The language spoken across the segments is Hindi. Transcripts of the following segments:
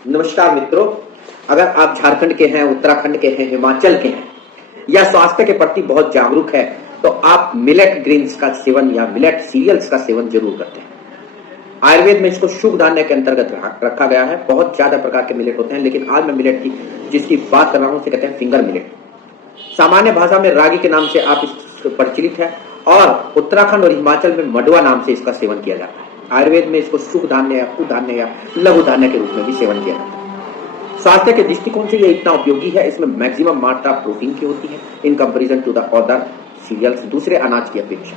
नमस्कार मित्रों, अगर आप झारखंड के हैं, उत्तराखंड के हैं, हिमाचल के हैं या स्वास्थ्य के प्रति बहुत जागरूक है तो आप मिलेट ग्रेन्स का सेवन या मिलेट सीरियल्स का सेवन जरूर करते हैं। आयुर्वेद में इसको शुभ धान्य के अंतर्गत रखा गया है। बहुत ज्यादा प्रकार के मिलेट होते हैं, लेकिन आज मैं मिलेट की जिसकी बात कर रहा हूं उसे कहते हैं फिंगर मिलेट। सामान्य भाषा में रागी के नाम से आप इस परिचित है और उत्तराखंड और हिमाचल में मडवा नाम से इसका सेवन किया जाता है। आयुर्वेद में इसको सुख धान्य या कुधान्य या लघु धान्य के रूप में भी सेवन किया जाता है। स्वास्थ्य के दृष्टिकोण से यह इतना उपयोगी है, इसमें मैक्सिमम मात्रा प्रोटीन की होती है in comparison to the other cereals, दूसरे अनाज की अपेक्षा।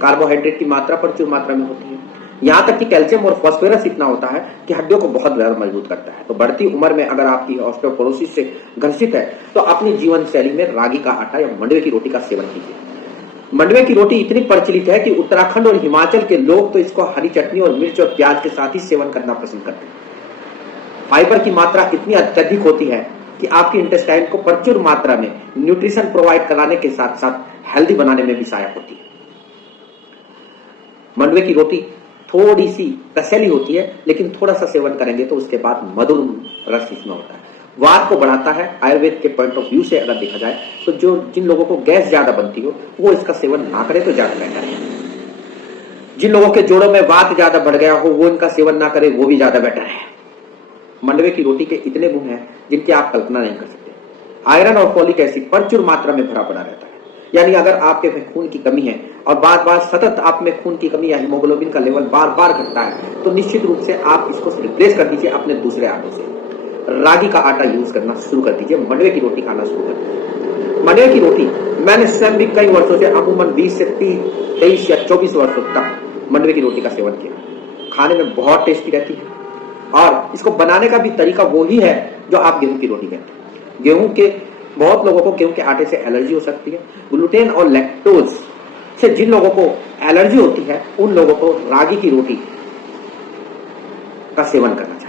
कार्बोहाइड्रेट की मात्रा प्रचुर मात्रा में होती है। यहाँ तक कि कैल्शियम और फास्फोरस इतना होता है कि हड्डियों को बहुत ज्यादा मजबूत करता है। तो बढ़ती उम्र में अगर आपकी ऑस्टियोपोरोसिस से ग्रसित है तो अपनी जीवन शैली में रागी का आटा या मंडवे की रोटी का सेवन कीजिए। मंडवे की रोटी इतनी प्रचलित है कि उत्तराखंड और हिमाचल के लोग तो इसको हरी चटनी और मिर्च और प्याज के साथ ही सेवन करना पसंद करते हैं। फाइबर की मात्रा इतनी अत्यधिक होती है कि आपके इंटेस्टाइन को प्रचुर मात्रा में न्यूट्रिशन प्रोवाइड कराने के साथ साथ हेल्दी बनाने में भी सहायक होती है। मंडवे की रोटी थोड़ी सी कसैली होती है, लेकिन थोड़ा सा सेवन करेंगे तो उसके बाद मधुर रस इसमें होता है। वात को बढ़ाता है। आयुर्वेद के पॉइंट ऑफ व्यू से अगर देखा जाए तो जिन लोगों को गैस ज्यादा बनती हो वो इसका सेवन ना करे तो ज्यादा बेहतर है। जिन लोगों के जोड़ों में वात ज्यादा बढ़ गया हो वो इनका सेवन ना करे, वो भी ज्यादा बेटर है। मंडवे की रोटी के इतने गुण हैं जिनकी आप कल्पना नहीं कर सकते। आयरन और फॉलिक एसिड प्रचुर मात्रा में भरा पड़ा रहता है, यानी अगर आपके में खून की कमी है और बार बार सतत आप में खून की कमी या हीमोग्लोबिन का लेवल बार बार घटता है तो निश्चित रूप से आप इसको रिप्लेस कर दीजिए अपने दूसरे आटे से। रागी का आटा यूज करना शुरू कर दीजिए, मंडवे की रोटी खाना शुरू कर दीजिए। मंडवे की रोटी मैंने स्वयं भी कई वर्षों से अमूमन 20 से 23 या 24 वर्षों तक मंडवे की रोटी का सेवन किया। खाने में बहुत टेस्टी रहती है और इसको बनाने का भी तरीका वो ही है जो आप गेहूं की रोटी कहते हैं। गेहूं के बहुत लोगों को गेहूं के आटे से एलर्जी हो सकती है। ग्लूटेन और लैक्टोज से जिन लोगों को एलर्जी होती है उन लोगों को रागी की रोटी का सेवन करना चाहिए।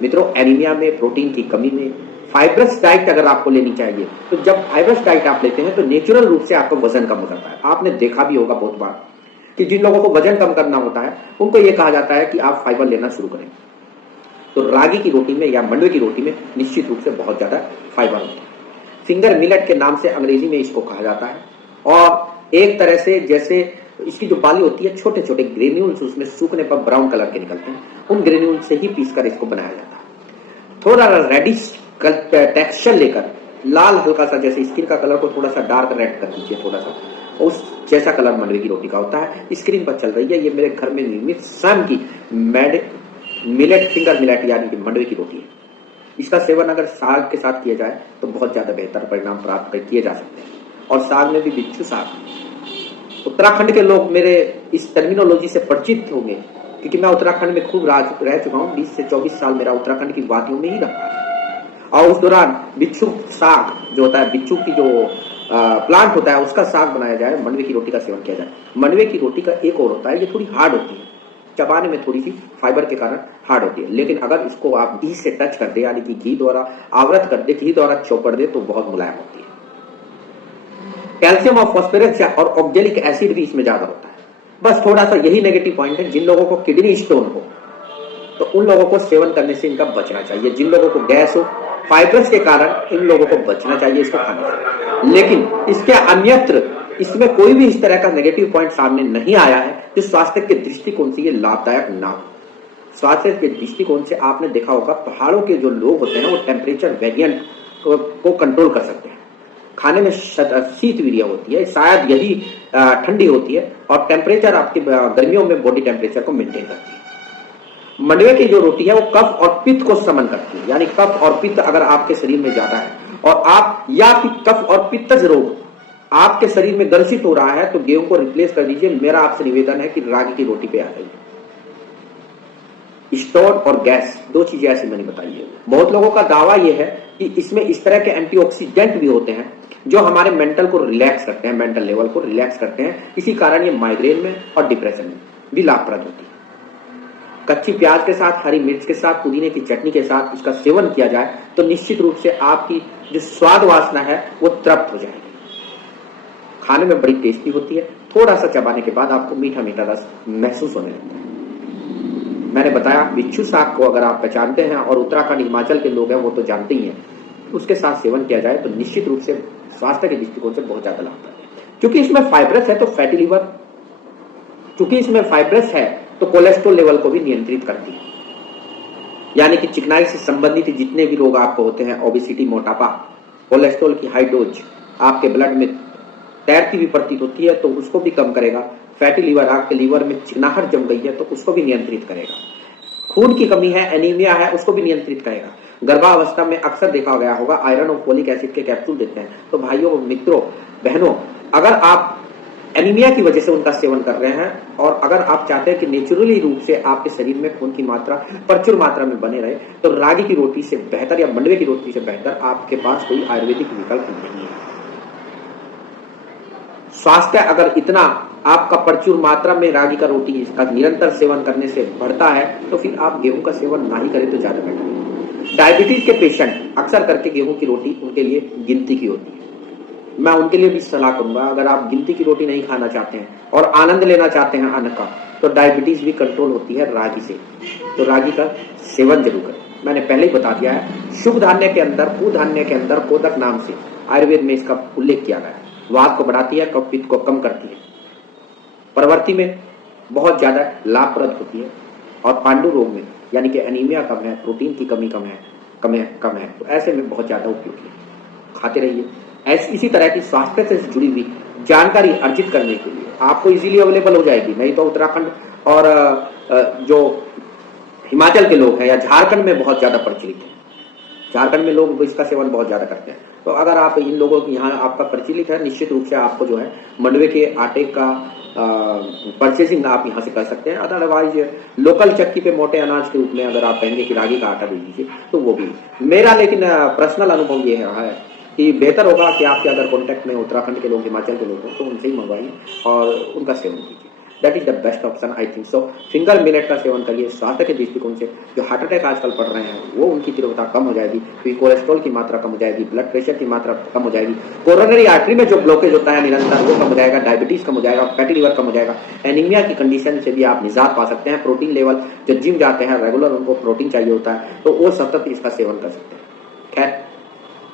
मित्रों, एनीमिया में, प्रोटीन की कमी में फाइब्रस डाइट अगर आपको लेनी चाहिए तो जब फाइब्रस डाइट आप लेते हैं तो नेचुरल रूप से आपका वजन कम हो जाता है। आपने देखा भी होगा बहुत बार कि जिन लोगों को वजन कम करना होता है उनको यह कहा जाता है कि आप फाइबर लेना शुरू करें। तो रागी की रोटी में या मंडवे की रोटी में निश्चित रूप से बहुत ज्यादा फाइबर होता है। फिंगर मिलेट के नाम से अंग्रेजी में इसको कहा जाता है और एक तरह से जैसे इसकी जो बाली होती है छोटे छोटे ग्रेन्यूल्स उसमें सूखने पर ब्राउन कलर के निकलते हैं, उन ग्रेन्यूल्स से ही पीसकर इसको बनाया जाता है। थोड़ा रेडिश टेक्सचर लेकर लाल हल्का सा, जैसे स्किन का कलर को थोड़ा सा डार्क रेड कर दीजिए, थोड़ा सा उस जैसा कलर मंडवे की रोटी का होता है। स्क्रीन पर चल रही है, ये मेरे घर में निर्मित स्वयं की मिलेट फिंगर मिलेट यानी कि मंडवे की रोटी है। इसका सेवन अगर साग के साथ किया जाए तो बहुत ज्यादा बेहतर परिणाम प्राप्त किए जा सकते हैं। और साग में भी बिच्छू साग। उत्तराखंड के लोग मेरे इस टर्मिनोलॉजी से परिचित होंगे क्योंकि मैं उत्तराखंड में खूब रह चुका हूँ। 20 से 24 साल मेरा उत्तराखंड की वादियों में ही रहा है और उस दौरान बिच्छू साग जो होता है, बिच्छू की जो प्लांट होता है उसका साग बनाया जाए, मंडवे की रोटी का सेवन किया जाए। मंडवे की रोटी का एक और होता है, ये थोड़ी हार्ड होती है, चबाने में थोड़ी सी फाइबर के कारण हार्ड होती है, लेकिन अगर इसको आप घी से टच कर दे यानी कि घी द्वारा आवृत कर दे, घी द्वारा चौपड़ दे तो बहुत मुलायम होती है। कैल्शियम और फास्फोरस और ऑक्जेलिक एसिड भी इसमें ज्यादा होता है। बस थोड़ा सा यही नेगेटिव पॉइंट है, जिन लोगों को किडनी स्टोन हो तो उन लोगों को सेवन करने से इनका बचना चाहिए। जिन लोगों को गैस हो, फाइब्रस के कारण इन लोगों को बचना चाहिए इसको खाने से। लेकिन इसके अन्यत्र इसमें कोई भी इस तरह का नेगेटिव पॉइंट सामने नहीं आया है जो स्वास्थ्य के दृष्टिकोण से ये लाभदायक ना हो। स्वास्थ्य के दृष्टिकोण से आपने देखा होगा पहाड़ों के जो लोग होते हैं वो टेम्परेचर वेरिएंट को कंट्रोल कर सकते हैं। खाने में शीत वीर्य होती है, शायद यही ठंडी होती है और टेम्परेचर आपके गर्मियों में बॉडी टेम्परेचर को मेंटेन करती है। मंडवे की जो रोटी है वो कफ और पित्त को समन करती है, यानी कफ और पित्त अगर आपके शरीर में ज्यादा है और आप या फिर कफ और पित्तज रोग आपके शरीर में ग्रसित हो रहा है तो गेहूं को रिप्लेस कर दीजिए। मेरा आपसे निवेदन है कि रागी की रोटी पे आ जाइए। स्टोन और गैस दो चीजें ऐसी मैंने बताई है। बहुत लोगों का दावा यह है कि इसमें इस तरह के एंटीऑक्सीडेंट भी होते हैं जो हमारे मेंटल को रिलैक्स करते हैं, मेंटल लेवल को रिलैक्स करते हैं। इसी कारण ये माइग्रेन में और डिप्रेशन में भी लाभप्रद होती है। कच्ची प्याज के साथ, हरी मिर्च के साथ, पुदीने की चटनी के साथ इसका सेवन किया जाए तो निश्चित रूप से आपकी जो स्वाद वासना है वो तृप्त हो जाएगी। खाने में बड़ी टेस्टी होती है। थोड़ा सा चबाने के बाद आपको मीठा मीठा रस महसूस होने लगता है। मैंने बताया बिच्छू शाक को अगर आप पहचानते हैं और उत्तराखंड हिमाचल के लोग हैं वो तो जानते ही हैं, उसके साथ सेवन किया जाए तो निश्चित रूप से स्वास्थ्य के दृष्टिकोण से बहुत ज्यादा लाभदायक है। क्योंकि इसमें फाइब्रस है तो फैटी लिवर, क्योंकि इसमें फाइब्रस है तो कोलेस्ट्रॉल लेवल को भी नियंत्रित करती है। यानी कि चिकनाई से संबंधित जितने भी रोग आपको होते हैं, ओबेसिटी, मोटापा, कोलेस्ट्रॉल की हाई डोज आपके ब्लड में तैरती हुई प्रतीत होती है तो उसको भी कम करेगा। फैटी लीवर, आपके लीवर में चिकनाहट जम गई है तो उसको भी नियंत्रित करेगा। खून की कमी है, एनीमिया है, उसको भी नियंत्रित करेगा। गर्भावस्था में अक्सर देखा गया होगा आयरन और फोलिक एसिड के कैप्सूल देते हैं। तो भाइयों, मित्रों, बहनों, अगर आप एनीमिया की वजह से उनका सेवन कर रहे हैं और अगर आप चाहते हैं कि नेचुरली रूप से आपके शरीर में खून की मात्रा प्रचुर मात्रा में बने रहे तो रागी की रोटी से बेहतर या मंडवे की रोटी से बेहतर आपके पास कोई आयुर्वेदिक विकल्प नहीं है। स्वास्थ्य अगर इतना आपका प्रचुर मात्रा में रागी का रोटी इसका निरंतर सेवन करने से बढ़ता है तो फिर आप गेहूं का सेवन ना ही करें तो ज्यादा बेटर है। डायबिटीज के पेशेंट अक्सर करके गेहूं की रोटी उनके लिए गिनती की होती है। मैं उनके लिए भी सलाह करूंगा, अगर आप गिनती की रोटी नहीं खाना चाहते हैं और आनंद लेना चाहते हैं अन्न का, तो डायबिटीज भी कंट्रोल होती है रागी से। तो रागी का सेवन जरूर करें। मैंने पहले ही बता दिया है, शुभ धान्य के अंदर, पू धान्य के अंदर कोदक नाम से आयुर्वेद में इसका उल्लेख किया गया है। वात को बढ़ाती है, कफ पित्त को कम करती है, प्रवृत्ति में बहुत ज्यादा लाभप्रद होती है और पांडु रोग में यानी कि एनीमिया कम है, प्रोटीन की कमी कम है तो ऐसे में बहुत ज्यादा उपयोगी है। खाते रहिए। इसी तरह की स्वास्थ्य से जुड़ी हुई जानकारी अर्जित करने के लिए आपको इजीली अवेलेबल हो जाएगी। नहीं तो उत्तराखंड और जो हिमाचल के लोग हैं या झारखंड में बहुत ज्यादा प्रचलित है, झारखंड में लोग इसका सेवन बहुत ज्यादा करते हैं। तो अगर आप इन लोगों की यहाँ आपका प्रचलित है, निश्चित रूप से आपको जो है मंडवे के आटे का परचेसिंग आप यहाँ से कर सकते हैं। अदरवाइज लोकल चक्की पे मोटे अनाज के रूप में अगर आप कहेंगे कि रागी का आटा दे दीजिए तो वो भी। मेरा लेकिन पर्सनल अनुभव ये है कि बेहतर होगा कि आपके अगर कॉन्टेक्ट में उत्तराखंड के लोग, हिमाचल के लोग हो तो उनसे ही मंगवाइए और उनका सेवन कीजिए। That is the best option I think so. Finger millet का सेवन करिए। स्वास्थ्य के दृष्टिकोण से जो हार्ट अटैक आजकल पड़ रहे हैं वो उनकी तीव्रता कम हो जाएगी, क्योंकि कोलेस्ट्रॉल की मात्रा कम हो जाएगी, ब्लड प्रेशर की मात्रा कम हो जाएगी, कोरोनरी आर्टरी में जो ब्लॉकेज होता है निरंतर वो कम हो जाएगा, डायबिटीज कम हो जाएगा, फैटी लिवर कम हो जाएगा, एनीमिया की कंडीशन से भी आप निजात पा सकते हैं। प्रोटीन लेवल, जो जिम जाते हैं रेगुलर उनको प्रोटीन चाहिए होता है तो वो सतत इसका सेवन कर सकते हैं। खैर,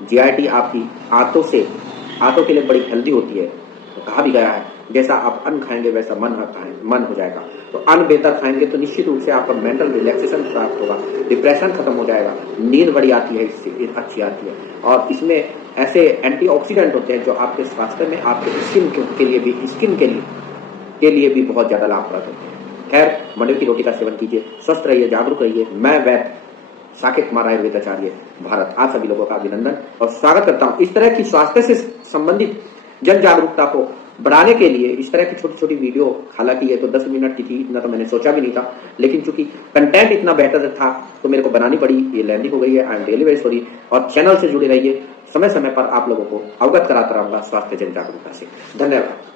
जीआईटी आपकी आंतों के लिए बड़ी हेल्दी होती है। तो कहा भी गया है जैसा आप अन्न खाएंगे वैसा मन हो जाएगा। तो अन्न बेहतर खाएंगे तो निश्चित रूप से आपका मेंटल रिलैक्सेशन प्राप्त होगा, डिप्रेशन खत्म हो जाएगा, नींद बड़ी आती है, इससे अच्छी आती है। और इसमें ऐसे एंटीऑक्सीडेंट होते हैं जो आपके स्वास्थ्य में, आपके स्किन के लिए भी बहुत ज्यादा लाभप्रद होते हैं। खैर, मंडवे की रोटी का सेवन कीजिए, स्वस्थ रहिए, जागरूक रहिए। मैं वैद्य साकेत कुमार, आयुर्वेदाचार्य, भारत, आप सभी लोगों का अभिनंदन और स्वागत करता हूं। इस तरह की स्वास्थ्य से संबंधित जन जागरूकता को बढ़ाने के लिए इस तरह की छोटी छोटी वीडियो, हालांकि ये तो 10 मिनट की थी, इतना तो मैंने सोचा भी नहीं था, लेकिन चूंकि कंटेंट इतना बेहतर था तो मेरे को बनानी पड़ी। ये लेंदी हो गई है, I am really very sorry. और चैनल से जुड़े रहिए, समय समय पर आप लोगों को अवगत कराता रहूंगा स्वास्थ्य जन जागरूकता से। धन्यवाद।